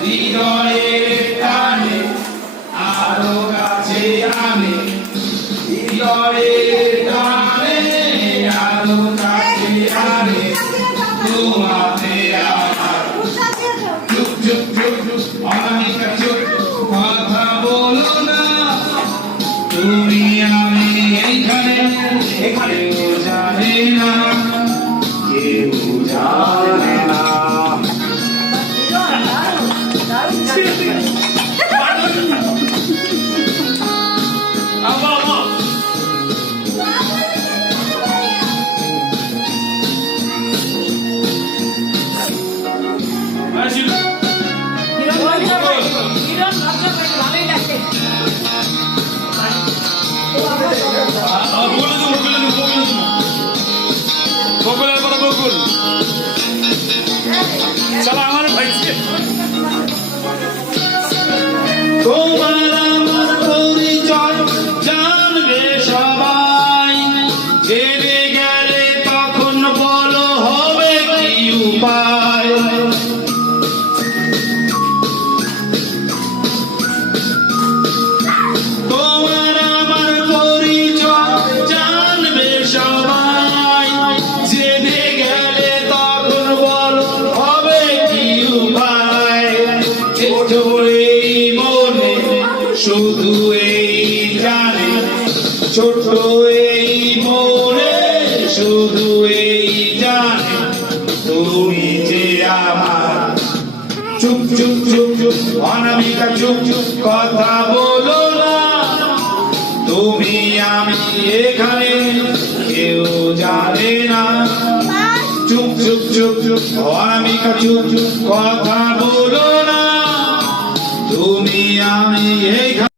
হৃদয়ের টানে আরো কাছে আনে, হৃদয়ের টানে আরো কাছে আনে, তোমাতে আমার চুপ চুপ চুপ চুপ অনামিকা চুপ, কথা বলো না, তুমি আমি এইখানে, কেউ জানে না, কেউ জানে না। चला हमारे भाई से তোমার আমার পরিচয় জানবে সবাই, জেনে গেলে তখন বলো হবে কি উপায়। তোমার আমার পরিচয় জানবে সবাই, জেনে গেলে তখন বলো হবে কি উপায়। এই মনে শুধু এই জানে, ছোট এই মনে শুধু এই জানে, তুমি যে আমার। চুপ চুপ চুপ চুপ অনামিকা চুপ চুপ, কথা বলো না, তুমি আমি এখানে, কেউ জানে না। চুপ চুপ চুপ চুপ অনামিকা চুপ চুপ, কথা বলো না, তুমি আমি এখানে।